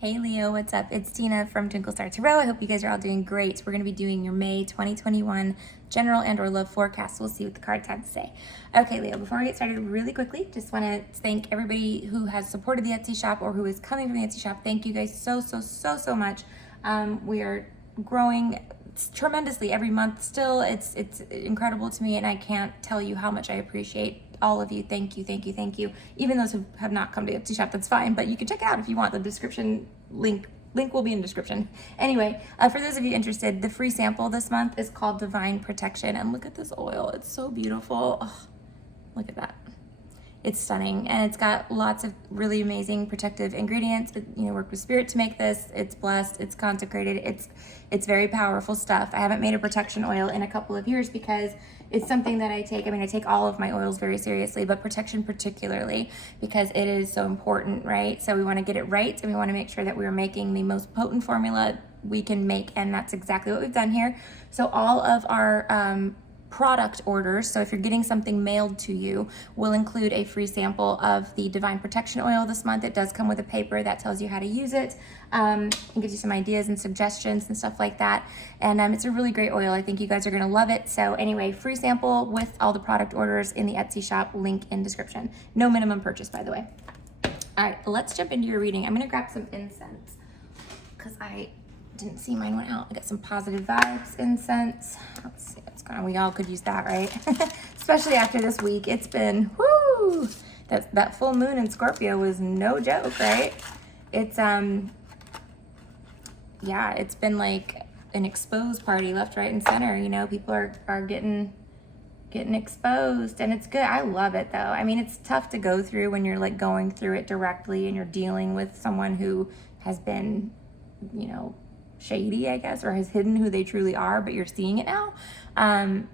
Hey Leo, what's up? It's Tina from Twinklestartarot. I hope you guys are all doing great. So we're going to be doing your May 2021 general and or love forecast. We'll see what the cards have to say. Okay, Leo, before we get started really quickly, just want to thank everybody who has supported the Etsy shop or who is coming from the Etsy shop. Thank you guys so much. We are growing tremendously every month still. It's incredible to me, and I can't tell you how much I appreciate all of you. Thank you. Even those who have not come to Etsy shop, that's fine, but you can check it out if you want. The description link will be in the description. Anyway, for those of you interested, the free sample this month is called Divine Protection, and look at this oil. It's so beautiful. Oh, look at that. It's stunning, and it's got lots of really amazing protective ingredients. Worked with spirit to make this. It's blessed, it's consecrated, it's very powerful stuff. I haven't made a protection oil in a couple of years because it's something that I take. I take all of my oils very seriously, but protection particularly, because it is so important, right? So we want to get it right, and we want to make sure that we're making the most potent formula we can make, and that's exactly what we've done here. So all of our product orders, so if you're getting something mailed to you, will include a free sample of the Divine Protection Oil this month. It does come with a paper that tells you how to use it, and gives you some ideas and suggestions and stuff like that. And it's a really great oil. I think you guys are going to love it. So anyway, free sample with all the product orders in the Etsy shop, link in description. No minimum purchase, by the way. All right, let's jump into your reading. I'm going to grab some incense because I didn't see mine went out. I got some positive vibes incense. Let's see what's going on. We all could use that, right? Especially after this week. It's been, whoo! That full moon in Scorpio was no joke, right? It's, yeah, it's been like an exposed party left, right, and center. People are getting exposed, and it's good. I love it, though. It's tough to go through when you're like going through it directly and you're dealing with someone who has been, shady, I guess, or has hidden who they truly are, but you're seeing it now.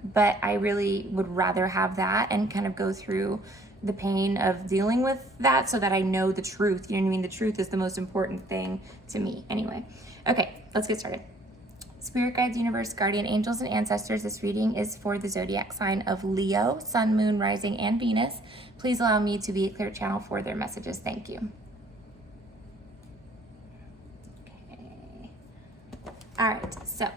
But I really would rather have that and kind of go through the pain of dealing with that so that I know the truth. You know what I mean? The truth is the most important thing to me. Anyway, okay, let's get started. Spirit guides, universe, guardian angels, and ancestors. This reading is for the zodiac sign of Leo, sun, moon, rising, and Venus. Please allow me to be a clear channel for their messages. Thank you. All right, so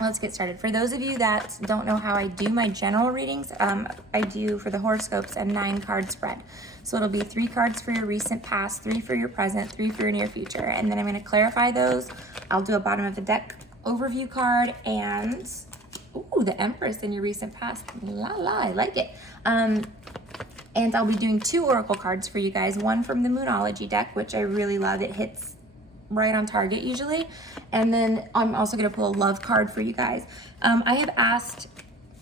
let's get started. For those of you that don't know how I do my general readings, I do for the horoscopes a 9-card spread. So it'll be 3 cards for your recent past, 3 for your present, 3 for your near future. And then I'm going to clarify those. I'll do a bottom of the deck overview card and, ooh, the Empress in your recent past. I like it. And I'll be doing 2 oracle cards for you guys. One from the Moonology deck, which I really love. It hits right on target usually. And then I'm also going to pull a love card for you guys. I have asked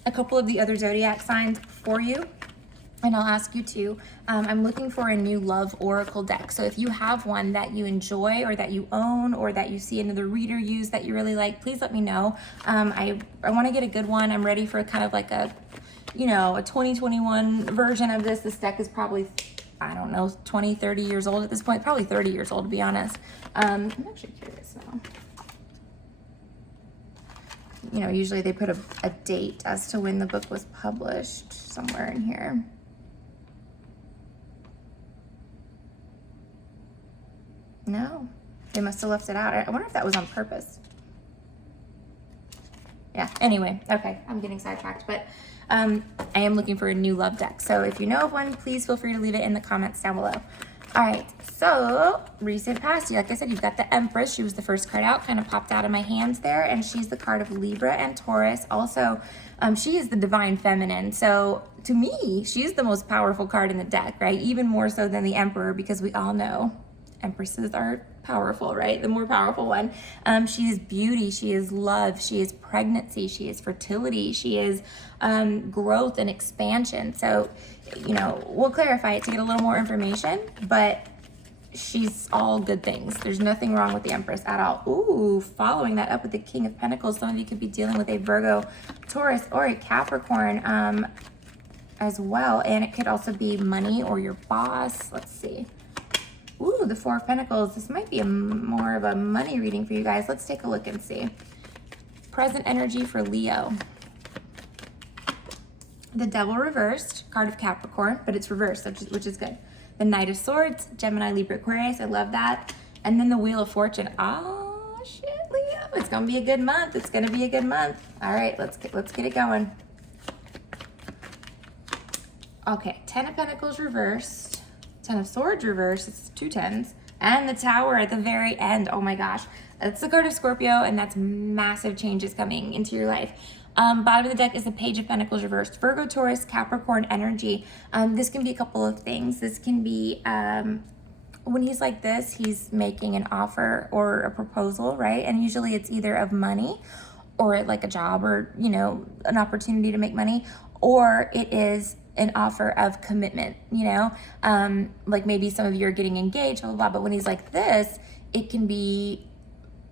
a couple of the other zodiac signs for you, and I'll ask you too. I'm looking for a new love oracle deck. So if you have one that you enjoy or that you own or that you see another reader use that you really like, please let me know. I want to get a good one. I'm ready for kind of like a 2021 version of this. This deck is probably, I don't know, 20, 30 years old at this point. Probably 30 years old, to be honest. I'm actually curious now. Usually they put a date as to when the book was published somewhere in here. No, they must have left it out. I wonder if that was on purpose. Yeah, anyway, okay, I'm getting sidetracked, but I am looking for a new love deck. So if you know of one, please feel free to leave it in the comments down below. All right, so recent past, like I said, you've got the Empress. She was the first card out, kind of popped out of my hands there, and she's the card of Libra and Taurus. Also, she is the divine feminine. So to me, she's the most powerful card in the deck, right? Even more so than the Emperor, because we all know Empresses are powerful, right? The more powerful one. She is beauty, she is love, she is pregnancy, she is fertility, she is growth and expansion. So, we'll clarify it to get a little more information, but she's all good things. There's nothing wrong with the Empress at all. Ooh, following that up with the King of Pentacles, some of you could be dealing with a Virgo, Taurus, or a Capricorn as well. And it could also be money or your boss. Let's see. Ooh, the 4 of Pentacles. This might be more of a money reading for you guys. Let's take a look and see. Present energy for Leo. The Devil reversed, card of Capricorn, but it's reversed, which is good. The Knight of Swords, Gemini, Libra, Aquarius. I love that. And then the Wheel of Fortune. Oh, shit, Leo. It's going to be a good month. It's going to be a good month. All right, let's get it going. Okay, 10 of Pentacles reversed. 10 of Swords reversed. It's 2 10s. And the Tower at the very end. Oh, my gosh. That's the card of Scorpio, and that's massive changes coming into your life. Bottom of the deck is the Page of Pentacles reversed. Virgo, Taurus, Capricorn energy. This can be a couple of things. This can be... when he's like this, he's making an offer or a proposal, right? And usually it's either of money or like a job or, you know, an opportunity to make money, or it is an offer of commitment, you know? Like maybe some of you are getting engaged, blah, blah, blah. But when he's like this, it can be,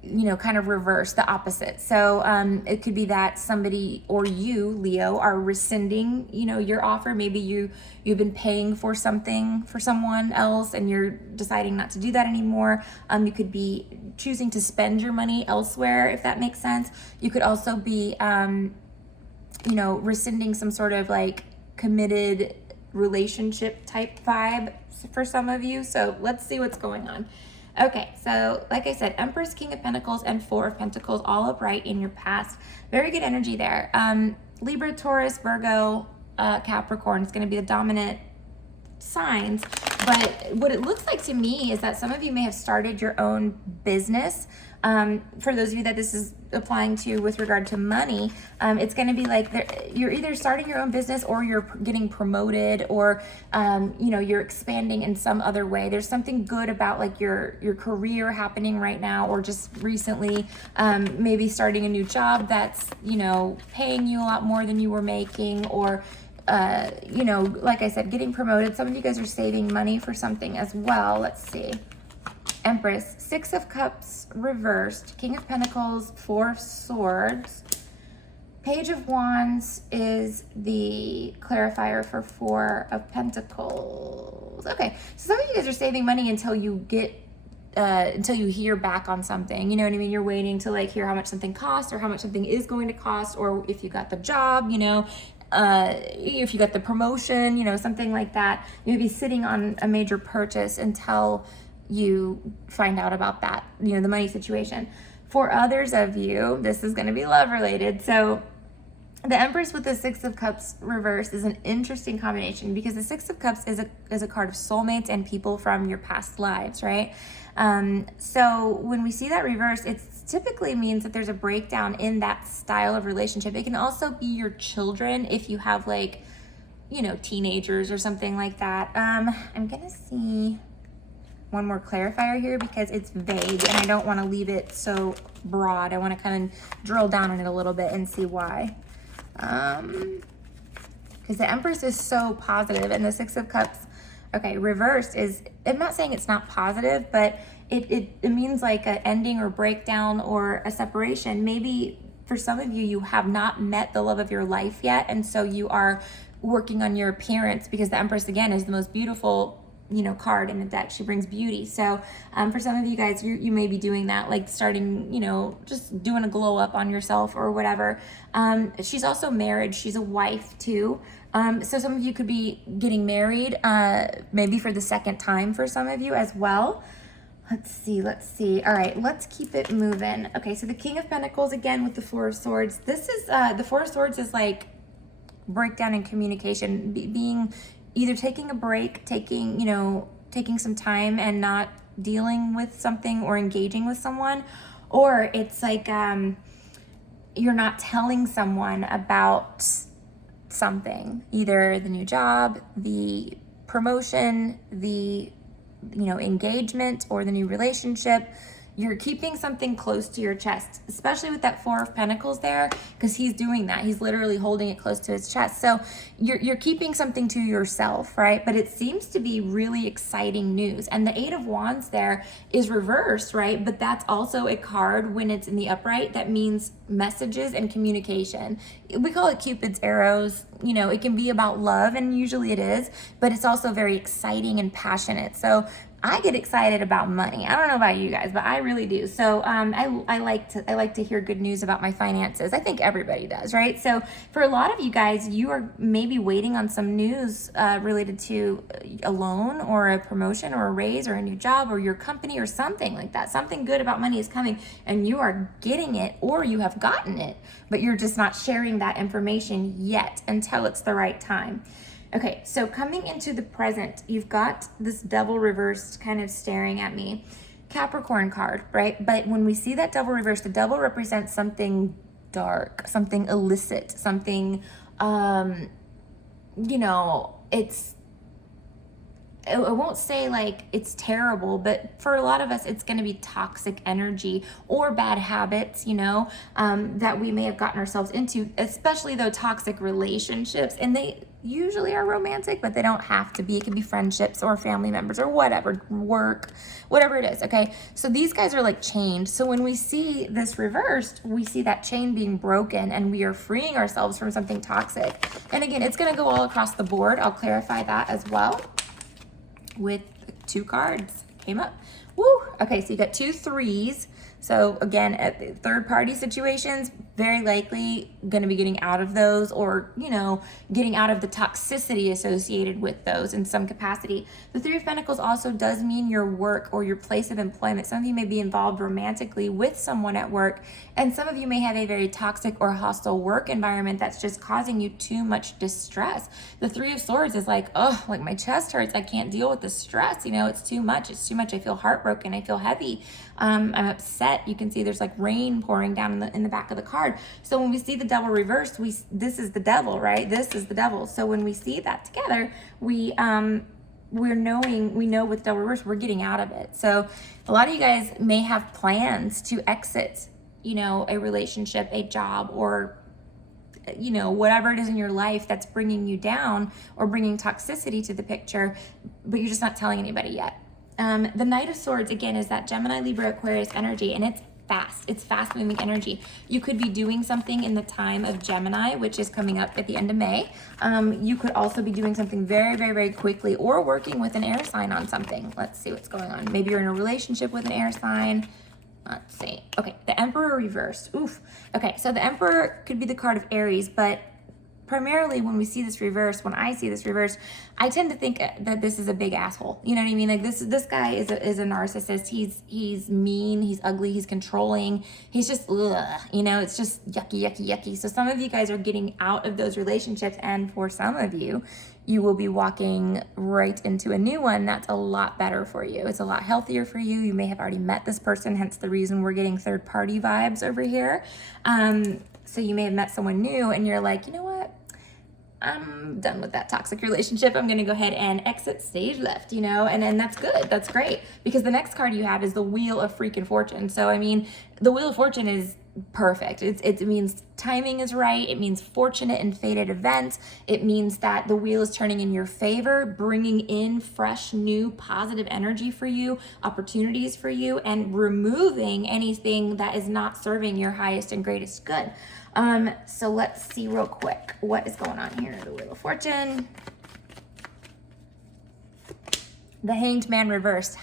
you know, kind of reverse, the opposite. So it could be that somebody or you, Leo, are rescinding, you know, your offer. Maybe you've been paying for something for someone else and you're deciding not to do that anymore. You could be choosing to spend your money elsewhere, if that makes sense. You could also be, you know, rescinding some sort of like committed relationship type vibe for some of you. So let's see what's going on. Okay, so like I said, Empress, King of Pentacles, and 4 of Pentacles, all upright in your past. Very good energy there. Libra, Taurus, Virgo, Capricorn is going to be the dominant signs. But what it looks like to me is that some of you may have started your own business. For those of you that this is applying to with regard to money, it's going to be like you're either starting your own business or you're getting promoted or, you know, you're expanding in some other way. There's something good about like your career happening right now, or just recently, maybe starting a new job that's, you know, paying you a lot more than you were making, or, you know, like I said, getting promoted. Some of you guys are saving money for something as well. Let's see. Empress, 6 of Cups reversed, King of Pentacles, 4 of Swords. Page of Wands is the clarifier for 4 of Pentacles. Okay, so some of you guys are saving money until you get, until you hear back on something. You know what I mean? You're waiting to like hear how much something costs or how much something is going to cost, or if you got the job, you know, if you got the promotion, you know, something like that. You'd be sitting on a major purchase until you find out about that, you know, the money situation. For others of you, this is going to be love related. So the Empress with the 6 of Cups reversed is an interesting combination, because the 6 of Cups is a card of soulmates and people from your past lives, right? So when we see that reverse, it typically means that there's a breakdown in that style of relationship. It can also be your children if you have like, you know, teenagers or something like that. I'm going to see one more clarifier here because it's vague and I don't want to leave it so broad. I want to kind of drill down on it a little bit and see why. Because the Empress is so positive and the 6 of Cups, okay, reversed is, I'm not saying it's not positive, but it means like an ending or breakdown or a separation. Maybe for some of you, you have not met the love of your life yet, and so you are working on your appearance, because the Empress, again, is the most beautiful, you know, card in the deck. She brings beauty. So for some of you guys, you may be doing that, like starting, you know, just doing a glow up on yourself or whatever. She's also married. She's a wife too. So some of you could be getting married, maybe for the second time for some of you as well. Let's see. All right, let's keep it moving. Okay, so the King of Pentacles again with the 4 of Swords. This is, the 4 of Swords is like breakdown in communication, being either taking a break, taking some time and not dealing with something or engaging with someone, or it's like you're not telling someone about something, either the new job, the promotion, the, you know, engagement, or the new relationship. You're keeping something close to your chest, especially with that 4 of Pentacles there, because he's doing that. He's literally holding it close to his chest. So you're keeping something to yourself, right? But it seems to be really exciting news. And the 8 of Wands there is reversed, right? But that's also a card when it's in the upright that means messages and communication. We call it Cupid's arrows. You know, it can be about love, and usually it is, but it's also very exciting and passionate. So I get excited about money. I don't know about you guys, but I really do. So I like to hear good news about my finances. I think everybody does, right? So for a lot of you guys, you are maybe waiting on some news related to a loan or a promotion or a raise or a new job or your company or something like that. Something good about money is coming and you are getting it, or you have gotten it, but you're just not sharing that information yet until it's the right time. Okay, so coming into the present, you've got this devil reversed kind of staring at me. Capricorn card, right? But when we see that devil reversed, the devil represents something dark, something illicit, something, you know, I won't say like it's terrible, but for a lot of us, it's going to be toxic energy or bad habits, you know, that we may have gotten ourselves into, especially though toxic relationships. And they usually are romantic, but they don't have to be. It can be friendships or family members or whatever, work, whatever it is. Okay. So these guys are like chained. So when we see this reversed, we see that chain being broken and we are freeing ourselves from something toxic. And again, it's going to go all across the board. I'll clarify that as well. With 2 cards came up. Woo! Okay, so you got 2 threes. So again, at third party situations, very likely going to be getting out of those, or, you know, getting out of the toxicity associated with those in some capacity. The 3 of Pentacles also does mean your work or your place of employment. Some of you may be involved romantically with someone at work, and some of you may have a very toxic or hostile work environment that's just causing you too much distress. The 3 of Swords is like, oh, like my chest hurts. I can't deal with the stress. You know, it's too much. It's too much. I feel heartbroken. I feel heavy. I'm upset. You can see there's like rain pouring down in the back of the card. So when we see the devil reversed, this is the devil, right? This is the devil. So when we see that together, we know with devil reversed, we're getting out of it. So a lot of you guys may have plans to exit, you know, a relationship, a job, or, you know, whatever it is in your life that's bringing you down or bringing toxicity to the picture, but you're just not telling anybody yet. The Knight of Swords, again, is that Gemini, Libra, Aquarius energy, and it's fast. It's fast moving energy. You could be doing something in the time of Gemini, which is coming up at the end of May. You could also be doing something very, very, very quickly, or working with an air sign on something. Let's see what's going on. Maybe you're in a relationship with an air sign. Let's see. Okay, the Emperor reversed. Oof. Okay, so the Emperor could be the card of Aries, but primarily when we see this reverse, when I see this reverse, I tend to think that this is a big asshole. You know what I mean? Like this guy is a narcissist. He's mean, he's ugly, he's controlling. He's just, ugh, you know, it's just yucky, yucky, yucky. So some of you guys are getting out of those relationships, and for some of you, you will be walking right into a new one that's a lot better for you. It's a lot healthier for you. You may have already met this person, hence the reason we're getting third party vibes over here. So you may have met someone new and you're like, you know what? I'm done with that toxic relationship. I'm going to go ahead and exit stage left, you know, and that's good. That's great, because the next card you have is the Wheel of Freaking Fortune. So, I mean, the Wheel of Fortune is perfect. It means timing is right. It means fortunate and fated events. It means that the wheel is turning in your favor, bringing in fresh, new, positive energy for you, opportunities for you, and removing anything that is not serving your highest and greatest good. So let's see real quick what is going on here. The Wheel of Fortune. The Hanged Man reversed.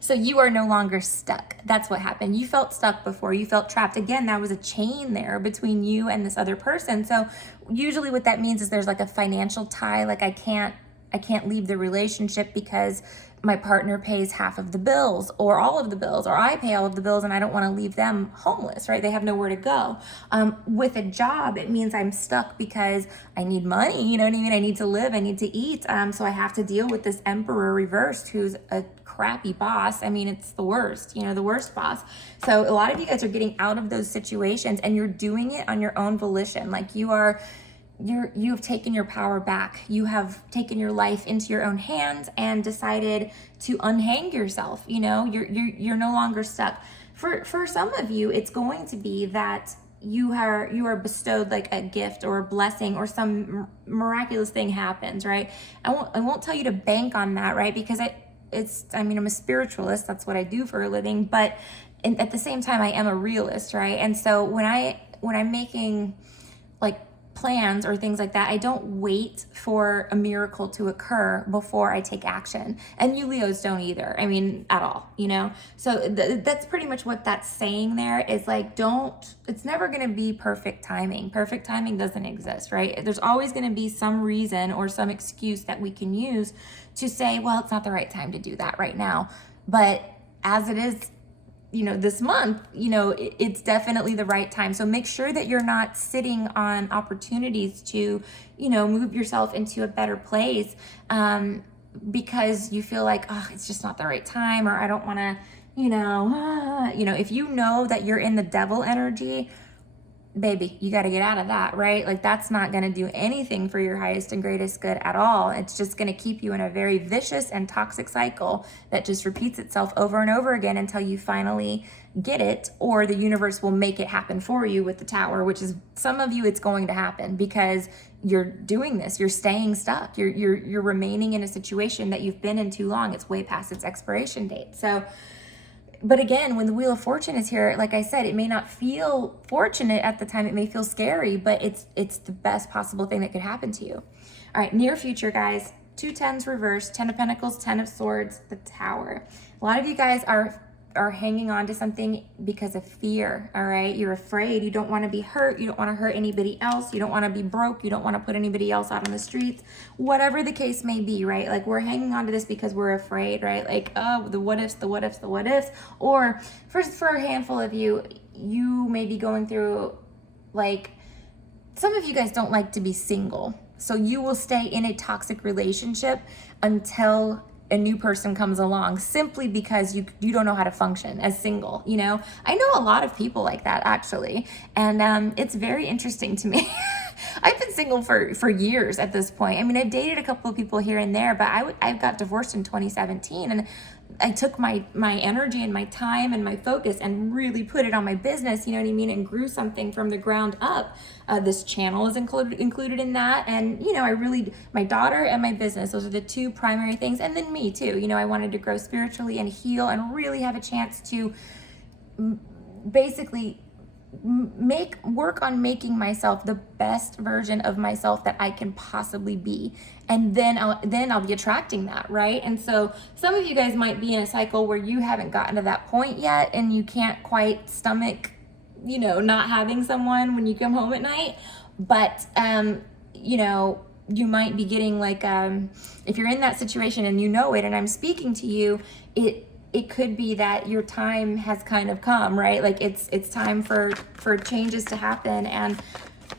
So you are no longer stuck. That's what happened. You felt stuck before. You felt trapped. Again, that was a chain there between you and this other person. So usually what that means is there's like a financial tie. Like I can't leave the relationship because my partner pays half of the bills or all of the bills, or I pay all of the bills and I don't want to leave them homeless, right? They have nowhere to go. With a job, it means I'm stuck because I need money, you know what I mean? I need to live, I need to eat. So I have to deal with this Emperor reversed who's a crappy boss. I mean, it's the worst, you know, the worst boss. So a lot of you guys are getting out of those situations and you're doing it on your own volition. Like you've taken your power back. You have taken your life into your own hands and decided to unhang yourself. You know, you're no longer stuck. For some of you, it's going to be that you are bestowed like a gift or a blessing, or some miraculous thing happens, right? I won't tell you to bank on that, right? Because I'm a spiritualist. That's what I do for a living. But at the same time, I am a realist, right? And so when I'm making like plans or things like that, I don't wait for a miracle to occur before I take action. And you Leos don't either. I mean, at all, you know? So that's pretty much what that's saying there is like, it's never going to be perfect timing. Perfect timing doesn't exist, right? There's always going to be some reason or some excuse that we can use to say, well, it's not the right time to do that right now. But as it is, you know, this month, you know, it's definitely the right time. So make sure that you're not sitting on opportunities to, you know, move yourself into a better place because you feel like, oh, it's just not the right time, or I don't want to, you know, if you know that you're in the devil energy, baby, you got to get out of that, right? Like that's not going to do anything for your highest and greatest good at all. It's just going to keep you in a very vicious and toxic cycle that just repeats itself over and over again until you finally get it, or the universe will make it happen for you with the Tower, which is some of you, it's going to happen because you're doing this, you're staying stuck, you're remaining in a situation that you've been in too long. It's way past its expiration date. So, but again, when the Wheel of Fortune is here, like I said, it may not feel fortunate at the time. It may feel scary, but it's the best possible thing that could happen to you. All right, near future, guys. 2 10s reversed, 10 of Pentacles, 10 of Swords, the Tower. A lot of you guys are hanging on to something because of fear, all right? You're afraid. You don't want to be hurt. You don't want to hurt anybody else. You don't want to be broke. You don't want to put anybody else out on the streets. Whatever the case may be, right? Like we're hanging on to this because we're afraid, right? Like, oh, the what ifs, the what ifs, the what ifs. Or for a handful of you, you may be going through, like, some of you guys don't like to be single. So you will stay in a toxic relationship until a new person comes along, simply because you don't know how to function as single, you know? I know a lot of people like that, actually, and it's very interesting to me. I've been single for years at this point. I mean, I've dated a couple of people here and there, but I got divorced in 2017, and I took my energy and my time and my focus and really put it on my business, you know what I mean, and grew something from the ground up. This channel is included in that, and you know, my daughter and my business, those are the 2 primary things, and then me too. You know, I wanted to grow spiritually and heal and really have a chance to basically work on making myself the best version of myself that I can possibly be, and then I'll be attracting that, right? And so some of you guys might be in a cycle where you haven't gotten to that point yet, and you can't quite stomach, you know, not having someone when you come home at night. But you know, you might be getting like if you're in that situation and you know it, and I'm speaking to you, it could be that your time has kind of come, right? Like it's time for changes to happen. And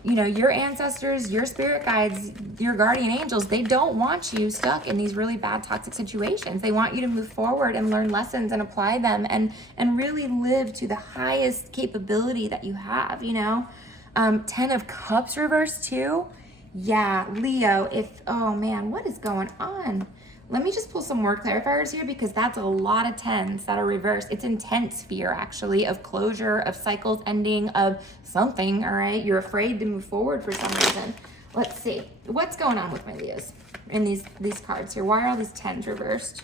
you know, your ancestors, your spirit guides, your guardian angels, they don't want you stuck in these really bad toxic situations. They want you to move forward and learn lessons and apply them and really live to the highest capability that you have, you know? 10 of Cups reversed too. Yeah, Leo, oh man, what is going on? Let me just pull some more clarifiers here, because that's a lot of 10s that are reversed. It's intense fear, actually, of closure, of cycles ending, of something, all right? You're afraid to move forward for some reason. Let's see. What's going on with my Leos in these cards here? Why are all these 10s reversed?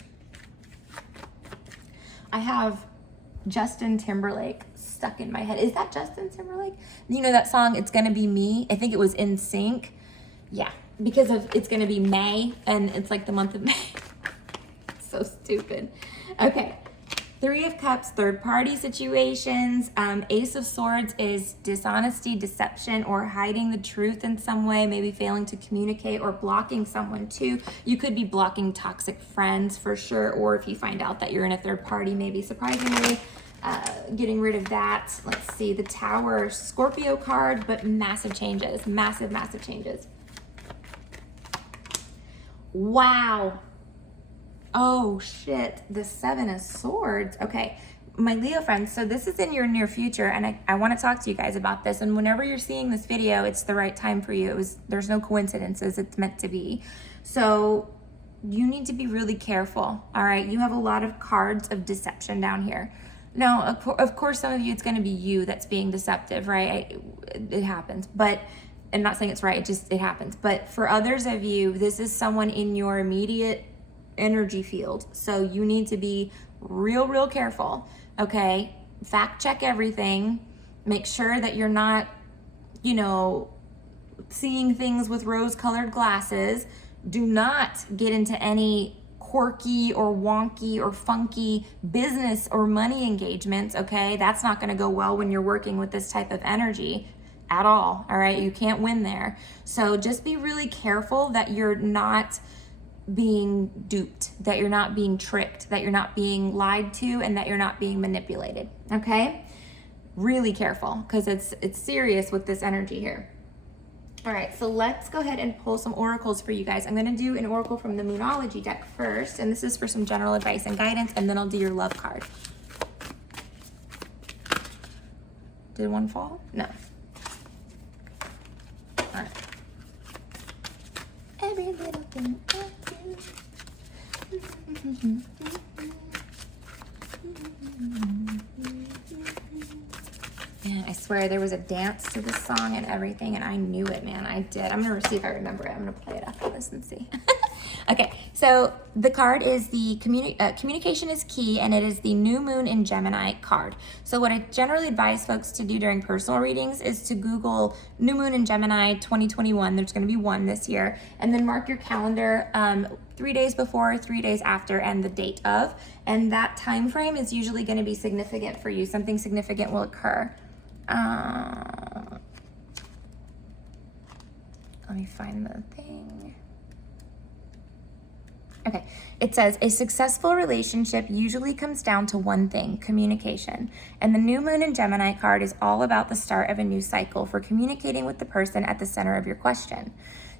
I have Justin Timberlake stuck in my head. Is that Justin Timberlake? You know that song, It's Gonna Be Me? I think it was In Sync. Yeah, because of it's going to be May, and it's like the month of May. So stupid. Okay, 3 of Cups, third-party situations. Ace of Swords is dishonesty, deception, or hiding the truth in some way, maybe failing to communicate or blocking someone too. You could be blocking toxic friends for sure, or if you find out that you're in a third party, maybe surprisingly, getting rid of that. Let's see, the Tower, Scorpio card, but massive changes, massive changes. Wow. Oh shit, the 7 of Swords. Okay, my Leo friends, so this is in your near future, and I want to talk to you guys about this. And whenever you're seeing this video, it's the right time for you. There's no coincidences, it's meant to be. So you need to be really careful, all right? You have a lot of cards of deception down here. Now, of course, some of you, it's going to be you that's being deceptive, right? It happens, but I'm not saying it's right, it happens. But for others of you, this is someone in your immediate energy field. So you need to be real careful, okay? Fact check everything. Make sure that you're not, you know, seeing things with rose-colored glasses. Do not get into any quirky or wonky or funky business or money engagements, okay? That's not gonna go well when you're working with this type of energy at all right? You can't win there. So just be really careful that you're not being duped, that you're not being tricked, that you're not being lied to, and that you're not being manipulated, okay? Really careful, because it's serious with this energy here. All right, so let's go ahead and pull some oracles for you guys. I'm gonna do an oracle from the Moonology deck first, and this is for some general advice and guidance, and then I'll do your love card. Did one fall? No. All right. Every little thing I do. Man, I swear there was a dance to this song and everything, and I knew it, man. I did. I'm gonna see if I remember it. I'm gonna play it after this and see. Okay, so the card is the communication is key, and it is the new moon in Gemini card. So what I generally advise folks to do during personal readings is to Google new moon in Gemini 2021. There's going to be one this year, and then mark your calendar 3 days before, 3 days after, and the date of, and that time frame is usually going to be significant for you. Something significant will occur. Let me find the thing. Okay, it says, a successful relationship usually comes down to one thing, communication. And the new moon in Gemini card is all about the start of a new cycle for communicating with the person at the center of your question.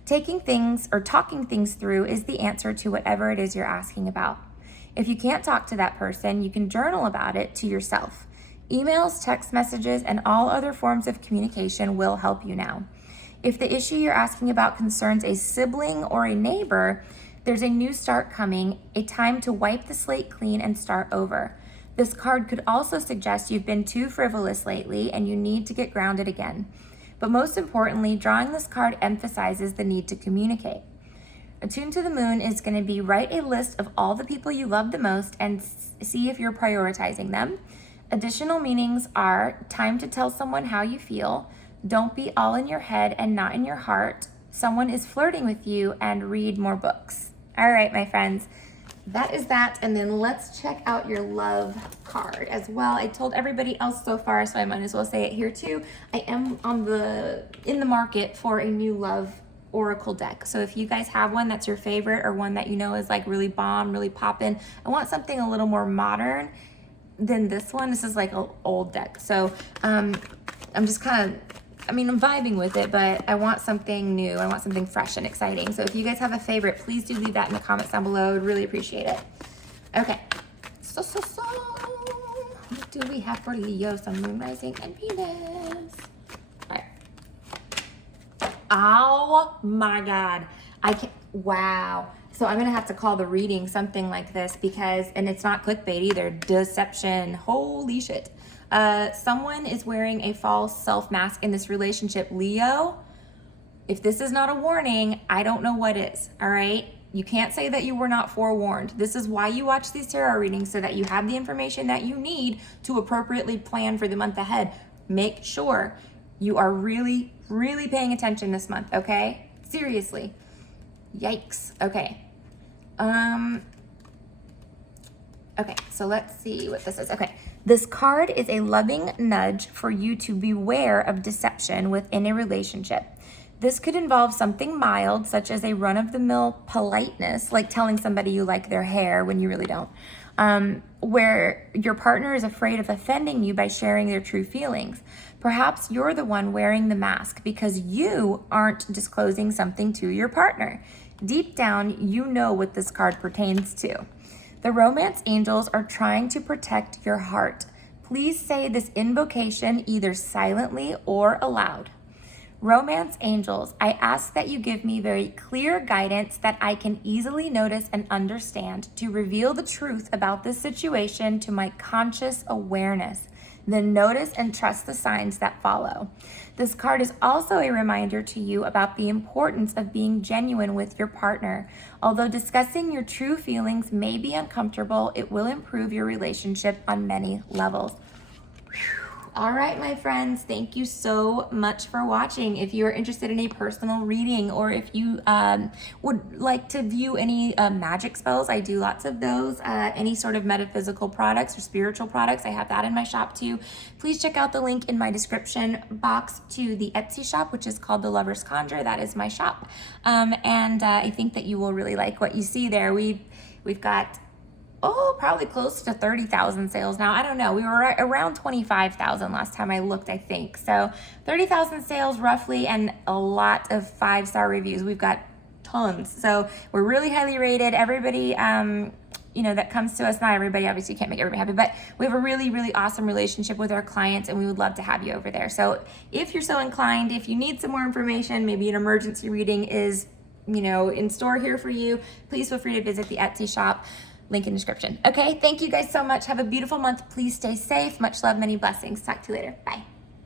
Taking things or talking things through is the answer to whatever it is you're asking about. If you can't talk to that person, you can journal about it to yourself. Emails, text messages, and all other forms of communication will help you now. If the issue you're asking about concerns a sibling or a neighbor, there's a new start coming, a time to wipe the slate clean and start over. This card could also suggest you've been too frivolous lately and you need to get grounded again. But most importantly, drawing this card emphasizes the need to communicate. Attuned to the moon is going to be write a list of all the people you love the most and see if you're prioritizing them. Additional meanings are time to tell someone how you feel, don't be all in your head and not in your heart, someone is flirting with you, and read more books. All right, my friends, that is that. And then let's check out your love card as well. I told everybody else so far, so I might as well say it here too. I am in the market for a new love oracle deck. So if you guys have one that's your favorite or one that you know is like really bomb, really poppin', I want something a little more modern than this one. This is like an old deck. So I'm just kind of, I'm vibing with it, but I want something new. I want something fresh and exciting. So if you guys have a favorite, please do leave that in the comments down below. I would really appreciate it. Okay. So what do we have for Leo, Sun, Moon, Rising, and Venus? All right. Oh my God. Wow. So I'm going to have to call the reading something like this because, and it's not clickbait either, deception. Holy shit. Someone is wearing a false self mask in this relationship. Leo, if this is not a warning, I don't know what is, all right? You can't say that you were not forewarned. This is why you watch these tarot readings, so that you have the information that you need to appropriately plan for the month ahead. Make sure you are really, really paying attention this month, okay? Seriously. Yikes. Okay. Okay, so let's see what this is. Okay, this card is a loving nudge for you to beware of deception within a relationship. This could involve something mild, such as a run-of-the-mill politeness, like telling somebody you like their hair when you really don't, where your partner is afraid of offending you by sharing their true feelings. Perhaps you're the one wearing the mask because you aren't disclosing something to your partner. Deep down, you know what this card pertains to. The romance angels are trying to protect your heart. Please say this invocation either silently or aloud. Romance angels, I ask that you give me very clear guidance that I can easily notice and understand to reveal the truth about this situation to my conscious awareness. Then notice and trust the signs that follow. This card is also a reminder to you about the importance of being genuine with your partner. Although discussing your true feelings may be uncomfortable, it will improve your relationship on many levels. Whew. All right, my friends, thank you so much for watching. If you're interested in a personal reading, or if you would like to view any magic spells, I do lots of those. Any sort of metaphysical products or spiritual products, I have that in my shop too. Please check out the link in my description box to the Etsy shop, which is called The Lover's Conjure. That is my shop. And I think that you will really like what you see there. We've got probably close to 30,000 sales now. I don't know. We were around 25,000 last time I looked, I think. So 30,000 sales roughly, and a lot of 5-star reviews. We've got tons. So we're really highly rated. Everybody, that comes to us, not everybody, obviously you can't make everybody happy, but we have a really, really awesome relationship with our clients, and we would love to have you over there. So if you're so inclined, if you need some more information, maybe an emergency reading is, in store here for you, please feel free to visit the Etsy shop. Link in description. Okay, thank you guys so much. Have a beautiful month. Please stay safe. Much love, many blessings. Talk to you later. Bye.